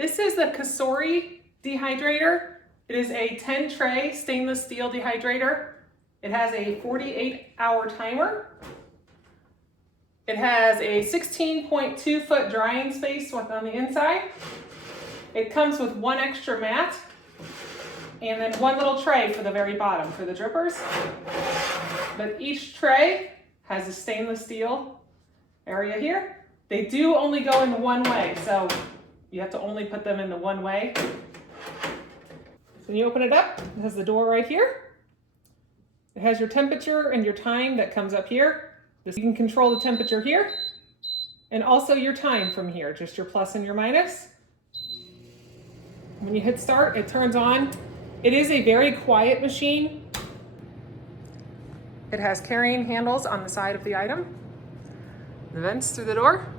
This is the Cosori dehydrator. It is a 10 tray stainless steel dehydrator. It has a 48-hour timer. It has a 16.2 foot drying space on the inside. It comes with one extra mat and then one little tray for the very bottom for the drippers. But each tray has a stainless steel area here. They do only go in one way, so you have to only put them in the one way. So when you open it up, it has the door right here. It has your temperature and your time that comes up here. You can control the temperature here and also your time from here, just your plus and your minus. When you hit start, it turns on. It is a very quiet machine. It has carrying handles on the side of the item, the vents through the door.